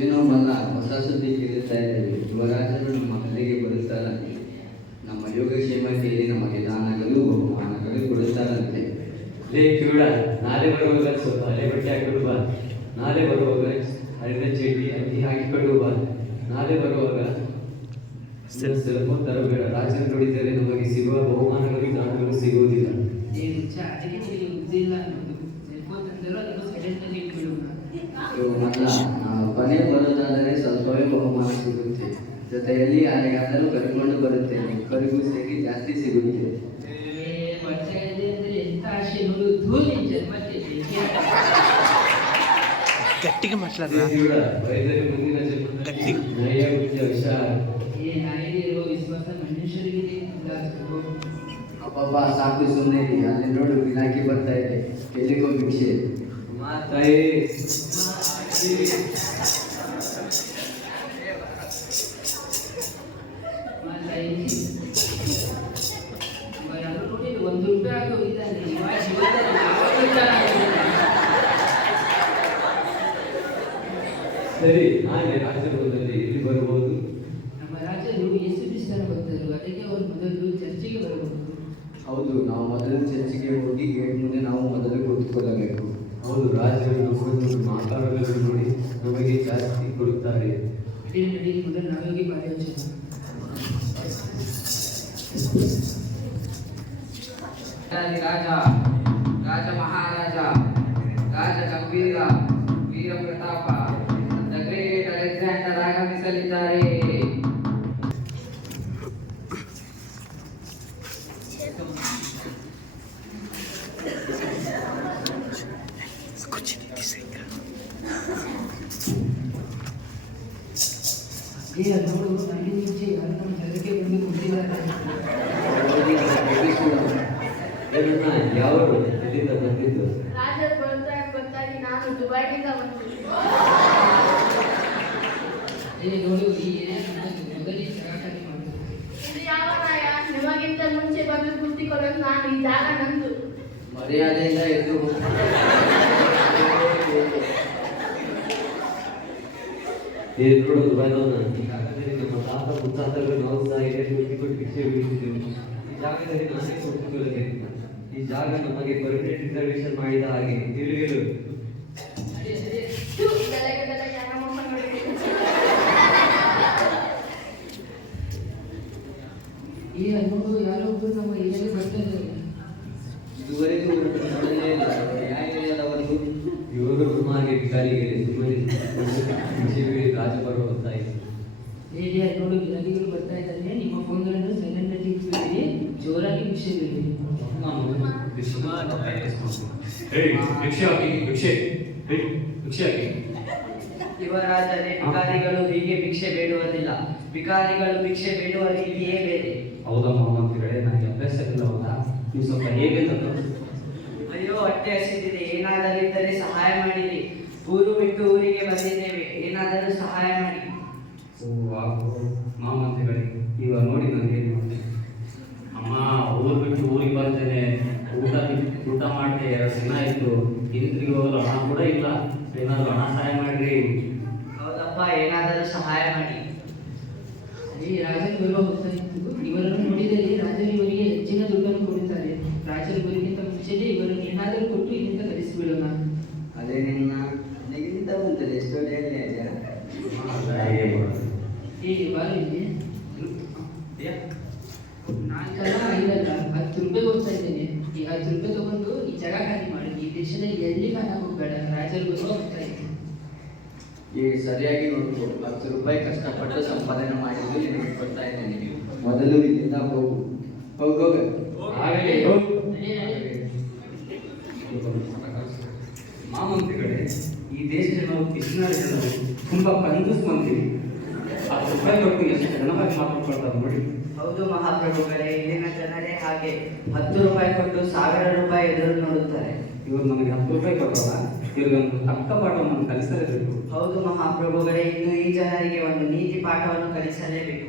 ಏನೋ ಮಲ್ಲ ಹೊಸ ಸುದ್ದಿ ಕೇಳುತ್ತಾ ಇದ್ದೇವೆ. ಯುವರಾಜರು ನಮ್ಮ ಕಲೆಗೆ ಬರುತ್ತಾರಂತೆ. ನಮ್ಮ ಯೋಗಕ್ಷೇಮತೆಯಲ್ಲಿ ನಮಗೆ ದಾನಗಳು ಬಹುಮಾನಗಳು ಕೊಡುತ್ತಾರಂತೆ. ಲೇ ಕಿವುಡ, ನಾಳೆ ಬರುವಾಗ ಸ್ವಲ್ಪ ಹಳೆ ಬಟ್ಟೆ ಹಾಕಿಕೊಂಡು ಬಾ. ನಾಳೆ ಬರುವಾಗ ಹರಿದ ಚಡ್ಡಿ ಅಂಗಿ ಹಾಕಿಕೊಂಡು ಬಾ. ನಾಳೆ ಬರುವಾಗ ಸ್ವಲ್ಪ ತರಬೇಡ. ರಾಜರು ನುಡಿದರೆ ನಮಗೆ ಸಿಗುವ ಬಹುಮಾನಗಳು ದಾನಗಳು ಸಿಗುವುದಿಲ್ಲ. ಕೊನೆ ಬರುವುದಾದರೆ ಸ್ವಲ್ಪವೇ ಬಹುಮಾನ ಸಿಗುತ್ತೆ. ಜೊತೆಯಲ್ಲಿ ಯಾರಿಗಾದರೂ ಕರ್ಕೊಂಡು ಬರುತ್ತೇನೆ. ಇಬ್ಬರಿಗೂ ಸೇರಿ ಜಾಸ್ತಿ ಸಿಗುತ್ತೆ. ಗಟ್ಟಿಗೆ ಮಾತಾಡ. ಅಬ್ಬಬ್ಬಾ ಸಾಕು ಸುಮ್ಮನೆ. ಅಲ್ಲಿ ನೋಡು ಪಿನಾಕಿ ಬರ್ತಾ ಇದೆ. ಎಲ್ಲಿಗೋ ಭಿಕ್ಷೆ. ಮಾತಾಯಿ ಸರಿ, ನಾಳೆ ರಾಜರುದಲ್ಲಿ ಇಲ್ಲಿ ಬರಬಹುದು. ನಮ್ಮ ರಾಜರು ಯೇಸು ಕ್ರಿಸ್ತನ ಭಕ್ತರು, ಅದಕ್ಕೆ ಅವರು ಮೊದಲು ಚರ್ಚಿಗೆ ಬರಬಹುದು. ಹೌದು, ನಾವು ಮೊದಲು ಚರ್ಚಿಗೆ ಹೋಗಿ ಗೇಟ್ ಮುಂದೆ ನಾವು ಮೊದಲು ಕೂತ್ಕೊಳ್ಳಬೇಕು. ಹೌದು, ರಾಜರು ನಮ್ಮ ಆಕಾರಗಳನ್ನು ನೋಡಿ ನಮಗೆ ಜಾಸ್ತಿ ಕೊಡುತ್ತಾರೆ. ನಡಿ ಮೊದಲು ನಾವೇ ಕಾರ್ಯೋಚನೆ. ರಾಜ ರಾಜ ಮಹಾರಾಜ ರಾಜ ಗಂಭೀರ ವೀರ ಪ್ರತಾಪ ದ ಗ್ರೇಟ್ ಅಲೆಕ್ಸಾಂಡರ್ ಆಗಮಿಸಲಿದ್ದಾರೆ. ನೋಡು, ಅಲ್ಲಿ ಮುಂಚೆ ಯಾರು ನಮ್ಮ ಜಗಕ್ಕೆ ಬಂದು ಕೊಟ್ಟಿದ್ದಾರೆ. ಯಾವರು ಎಲ್ಲಿಂದ ಬಂದಿದ್ದು? ರಾಜರು ಗೊತ್ತಾಗಿ ನಾನು ದುಬೈನಿಂದ ಬಂದಿದ್ದೆ. ನೋಡು, ಈ ಮೊದಲೇ ಚರಾಟನೆ ಮಾಡುದು. ಇದು ಯಾವ ನ್ಯಾಯ? ನಿಮಗಿಂತ ಮುಂಚೆ ಬಂದು ಬುದ್ಧಿ ಕೊಡೋದು ನಾನು. ಈ ಜಾಗ ನಂದು. ಮರ್ಯಾದೆಯಿಂದ ಎದ್ದು ನೋಡು, ದುಬೈದವನ ಈ ಜಾಗದಲ್ಲಿ ನಮ್ಮ ತಾತ ಮುತ್ತಾತಗಳು ನಾವು ಸಹ ಕೊಟ್ಟು ಭಿಕ್ಷೆ ಬೀಳಿಸಿದೆವು. ಈ ಜಾಗದಲ್ಲಿ ನಾನೇ ಕೂತ್ಕೊಳ್ಳಬೇಕು. ಈ ಜಾಗ ನಮಗೆ ಪರ್ಮನೆಂಟ್ ರಿಸರ್ವೇಶನ್ ಮಾಡಿದ ಹಾಗೆ ತಿಳಿಯಲು. ಈ ನೋಡು, ಯಾರೋ ಒಬ್ಬರು ನಮ್ಮ ಏರಿಯಾಗೆ ಬರ್ತಾ ಇದ್ದಾರೆ. ಇದುವರೆಗೂ ನೋಡಲೇ ಇಲ್ಲ. ಯಾವ ಏರಿಯಾದವರು? ಇವರು ನಮಗೆ ಭಿಕಾರಿಗೆ ರಾಜ ಬರುವಂತ ಏರಿಯಾ ನೋಡು, ಗಿರಾಕಿಗಳು ಬರ್ತಾ ಇದ್ದಾರೆ. ನಿಮ್ಮ ಫೋನ್ಗಳನ್ನು ಸೈಲೆಂಟ್ ಅಲ್ಲಿ ಇಟ್ಬಿಡಿ. ಜೋರಾಗಿ ಭಿಕ್ಷೆ ಬೇಡಿ. ಯುವರಾಜರೇ, ಭಿಕಾರಿಗಳು ಹೀಗೆ ಭಿಕ್ಷೆ ಬೇಡುವುದಿಲ್ಲ. ಭಿಕಾರಿಗಳು ಭಿಕ್ಷೆ ಬೇಡುವ ರೀತಿಯೇ ಬೇರೆ. ಹೌದಮ್ಮ ಮಂತ್ರಿಗಳೇ, ನನಗೆ ಅಭ್ಯಾಸ ಇಲ್ಲವಲ್ಲ. ನೀವು ಸ್ವಲ್ಪ ಹೇಗೆ ಅಯ್ಯೋ ಹೊಟ್ಟೆ ಹಸಿದಿದೆ, ಏನಾದರೂ ಇದ್ದರೆ ಸಹಾಯ ಮಾಡಿರಿ. ಊರು ಬಿಟ್ಟು ಊರಿಗೆ ಬಂದಿದ್ದೇವೆ, ಏನಾದರೂ ಸಹಾಯ ಮಾಡಿ. ಓ ಆಗೋ ಮಾಮಂತೆಗಳೇ, ಇವಾಗ ನೋಡಿ ನನಗೆ ಅಮ್ಮ ಊರು ಬಿಟ್ಟು ಊರಿಗೆ ಬರ್ತೇನೆ, ಊಟ ಮಾಡಿದೆ 2 ದಿನ ಆಯಿತು, ಹಿಂತಿರುಗಿ ಹೋಗಲು ಹಣ ಕೂಡ ಇಲ್ಲ, ಏನಾದರೂ ಹಣ ಸಹಾಯ ಮಾಡಿರಿ. ಹೌದಪ್ಪ, ಏನಾದರೂ ಸಹಾಯ ಮಾಡಿ. ಅದೇ ರಾಜರು ಬರುವ ಹೋಗ್ತಾ ಇತ್ತು. ಇವರನ್ನು ನೋಡಿದರೆ ರಾಜರು ಇವರಿಗೆ ಹೆಚ್ಚಿನ ದುಡ್ಡನ್ನು ಕೊಡುತ್ತಾರೆ. ರಾಜರು ಬರೋಕ್ಕಿಂತ ಮುಂಚೆನೇ ಇವರನ್ನು ಏನಾದರೂ ಕೊಟ್ಟು ಇಲ್ಲಿಂದ ಕಳಿಸಿಬಿಡೋಣ. ಅದೇ ನಿನ್ನ ನಿಗಿಂತ ಬಂತದೆ ಎಷ್ಟು ಹೇಳಿ ಹೇಗೆ ಬಾರು ಇಲ್ಲಿ 4 ಅಲ್ಲ 5 ರೂಪಾಯಿ ಹೋಗ್ತಾ ಇದ್ದೇನೆ. ಈ 10 ರೂಪಾಯಿ ತಗೊಂಡು ಈ ಜಾಗ ಖಾಲಿ ಮಾಡಿ. ಈ ದೇಶದಲ್ಲಿ ಎಲ್ಲಿ ಕಾಣ ಹೋಗ್ಬೇಡ, ರಾಜರು ಬರುವ ಹೋಗ್ತಾ ಇದ್ದೀನಿ. ಈಗ ಸರಿಯಾಗಿ ನೋಡ್ಕೊ, 10 ರೂಪಾಯಿ ಕಷ್ಟಪಟ್ಟು ಸಂಪಾದನೆ ಮಾಡಿದ್ದು ನಿನಗೆ ಕೊಡ್ತಾ ಇದ್ದೇನೆ. ಮೊದಲು ಇಲ್ಲಿಂದ ಹೋಗು, ಹೋಗು. ಆಗಲಿ ಹೋಗು. ಮಾಮಂತ್ರಿಗಳೇ, ಈ ದೇಶದ ನಾವು ಪಿಸಿನಾರ ಜನರು ತುಂಬಾ ಕಂಜೂಸ್ ಮಂದಿ. 10 ರೂಪಾಯಿ ಕೊಟ್ಟು ಎಷ್ಟು ಜನವಾಗಿ ಮಾತಾಡ್ಕೊಳ್ತಾರೆ ನೋಡಿ. ಹೌದು ಮಹಾಪ್ರಭುಗಳೇ, ಇಲ್ಲಿನ ಜನರೇ ಹಾಗೆ. 10 ರೂಪಾಯಿ ಕೊಟ್ಟು 1000 ರೂಪಾಯಿ ಎದುರು ನೋಡುತ್ತಾರೆ. ಇವರು ನಮಗೆ 10 ರೂಪಾಯಿ ಕೊಟ್ಟಲ್ಲ, ಇವ್ರಿಗೊಂದು ತಕ್ಕ ಪಾಠವನ್ನು ಕಲಿಸಲೇಬೇಕು. ಹೌದು ಮಹಾಪ್ರಭುಗಳೇ, ಇನ್ನು ಈ ಜನರಿಗೆ ಒಂದು ನೀತಿ ಪಾಠವನ್ನು ಕಲಿಸಲೇಬೇಕು.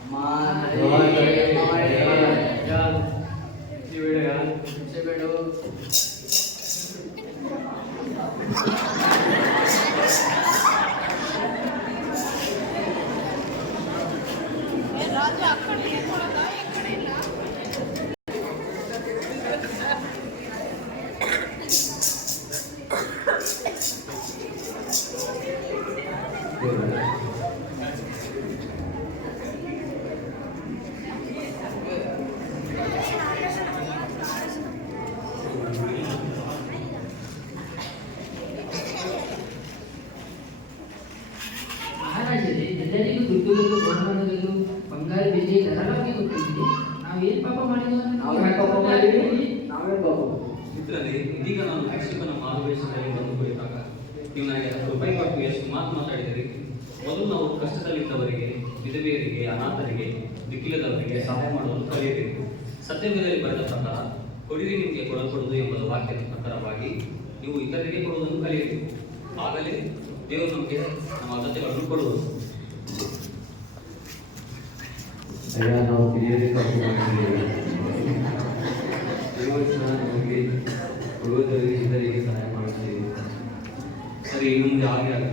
ಅಮ್ಮ ಬಿಡು. ಮಹಾರಾಜರೇ, ಎಲ್ಲರಿಗೂ ದುಡ್ಡುಗಳು, ಬಹುಮಾನಗಳು, ಬಂಗಾರ ಬೆಳ್ಳಿ ಧಾರಾಳವಾಗಿ ಕೊಟ್ಟಿದ್ದೀರಿ. ನಾವೇನು ಪಾಪ ಮಾಡಿದ್ವಿ? ನಾವೇ ಪಾಪ ಮಾಡಿದ್ವಿ. ಮಿತ್ರರೇ, ಇದೀಗ ನಾನು ಯಕ್ಷಗಾನ ಮಾರುವೇಷದಲ್ಲಿ ಬಂದು ಕುಳಿತಾಗ ನೀವು ನನಗೆ 10 ರೂಪಾಯಿ ಕೊಟ್ಟು ಎಷ್ಟು ಮಾತು ಮಾತಾಡಿದರೆ. ಮೊದಲು ನಾವು ಕಷ್ಟದಲ್ಲಿದ್ದವರಿಗೆ, ವಿಧವೆಯರಿಗೆ, ಅನಾಥರಿಗೆ, ದಿಕ್ಕಿಲ್ಲದವರಿಗೆ ಸಹಾಯ ಮಾಡುವುದು ಕಲಿಯಬೇಕು. ಸತ್ಯವೇದದಲ್ಲಿ ಬರೆದ ಪ್ರಕಾರ ಕೊಡಿರಿ ನಿಮಗೆ ಕೊಡಲ್ಪಡುವುದು ಎಂಬ ವಾಕ್ಯದ ಪ್ರಕಾರವಾಗಿ ನೀವು ಇತರರಿಗೆ ಕೊಡುವುದನ್ನು ಕಲಿಯಬೇಕು. ಆಗಲೇ ದೇವರು ನಮಗೆ ನಮ್ಮ ಅಗತ್ಯಗಳನ್ನು ಕೊಡುವುದು. ನಾವು ನಮಗೆ ಕೊಡುವುದರಿಗೆ ಇತರರಿಗೆ ಸಹಾಯ ಮಾಡುತ್ತೇವೆ. ಸರಿ, ಮುಂದೆ ಹಾಗೆ ಆಗಲಿ.